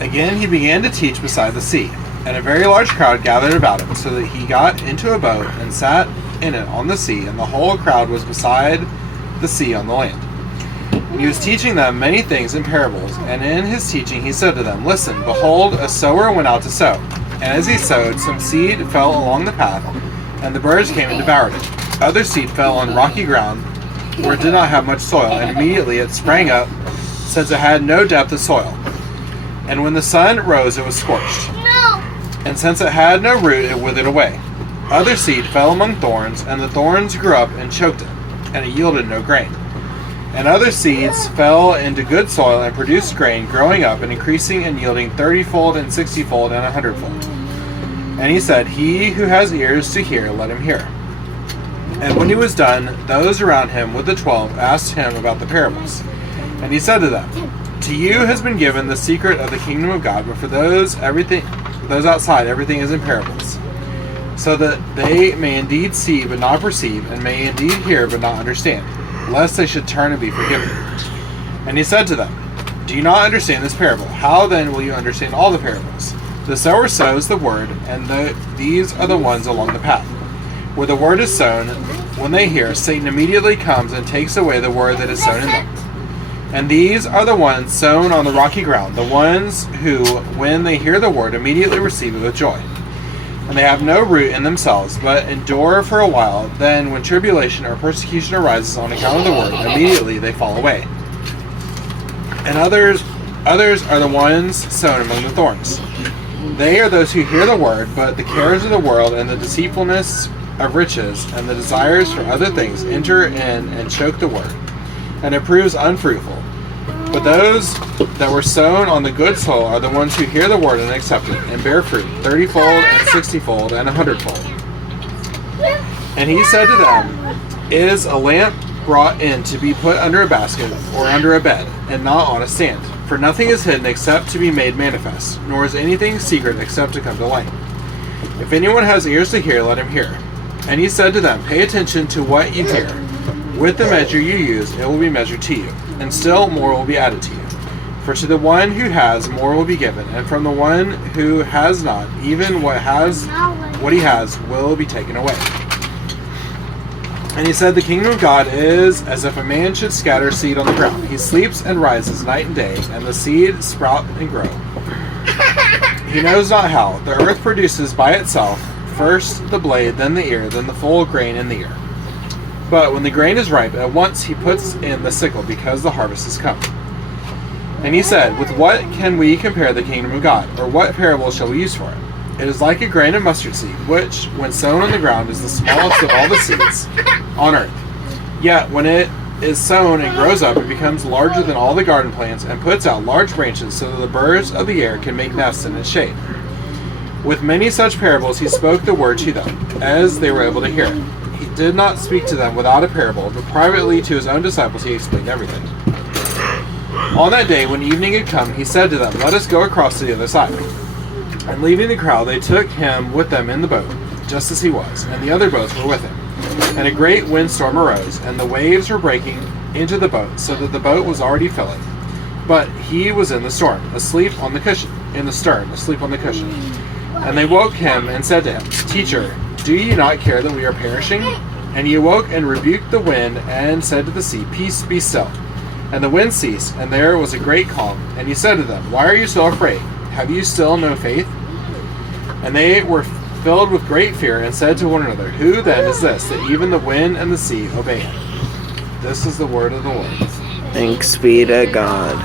Again he began to teach beside the sea, and a very large crowd gathered about him, so that he got into a boat and sat in it on the sea, and the whole crowd was beside the sea on the land. And he was teaching them many things in parables, and in his teaching he said to them, Listen, behold, a sower went out to sow. And as he sowed, some seed fell along the path, and the birds came and devoured it. Other seed fell on rocky ground, where it did not have much soil, and immediately it sprang up, since it had no depth of soil. And when the sun rose, it was scorched. And since it had no root, it withered away. Other seed fell among thorns, and the thorns grew up and choked it, and it yielded no grain. And other seeds fell into good soil and produced grain, growing up and increasing and yielding 30-fold and 60-fold and 100-fold. And he said, He who has ears to hear, let him hear. And when he was done, those around him with the 12 asked him about the parables. And he said to them, To you has been given the secret of the kingdom of God, but for those outside, everything is in parables, so that they may indeed see but not perceive, and may indeed hear but not understand, lest they should turn and be forgiven. And he said to them, Do you not understand this parable? How then will you understand all the parables? The sower sows the word, and these are the ones along the path, where the word is sown. When they hear, Satan immediately comes and takes away the word that is sown in them. And these are the ones sown on the rocky ground, the ones who, when they hear the word, immediately receive it with joy. And they have no root in themselves, but endure for a while. Then, when tribulation or persecution arises on account of the word, immediately they fall away. And others are the ones sown among the thorns. They are those who hear the word, but the cares of the world and the deceitfulness of riches and the desires for other things enter in and choke the word, and it proves unfruitful. But those that were sown on the good soil are the ones who hear the word and accept it, and bear fruit, 30-fold and 60-fold and 100-fold. And he said to them, Is a lamp brought in to be put under a basket or under a bed, and not on a stand? For nothing is hidden except to be made manifest, nor is anything secret except to come to light. If anyone has ears to hear, let him hear. And he said to them, Pay attention to what you hear. With the measure you use, it will be measured to you, and still more will be added to you. For to the one who has, more will be given, and from the one who has not, even what he has will be taken away. And he said, The kingdom of God is as if a man should scatter seed on the ground. He sleeps and rises night and day, and the seed sprout and grow. He knows not how. The earth produces by itself first the blade, then the ear, then the full grain in the ear. But when the grain is ripe, at once he puts in the sickle, because the harvest is come. And he said, With what can we compare the kingdom of God? Or what parable shall we use for it? It is like a grain of mustard seed, which, when sown on the ground, is the smallest of all the seeds on earth. Yet, when it is sown and grows up, it becomes larger than all the garden plants, and puts out large branches, so that the birds of the air can make nests in its shade. With many such parables he spoke the word to them, as they were able to hear it. He did not speak to them without a parable, but privately to his own disciples he explained everything. On that day, when evening had come, he said to them, Let us go across to the other side. And leaving the crowd, they took him with them in the boat, just as he was, and the other boats were with him. And a great windstorm arose, and the waves were breaking into the boat, so that the boat was already filling. But he was in the storm, asleep on the cushion, in the stern, asleep on the cushion. And they woke him and said to him, Teacher, do you not care that we are perishing? And he awoke and rebuked the wind, and said to the sea, Peace, be still. And the wind ceased, and there was a great calm. And he said to them, Why are you so afraid? Have you still no faith? And they were filled with great fear, and said to one another, Who then is this, that even the wind and the sea obey him? This is the word of the Lord. Thanks be to God.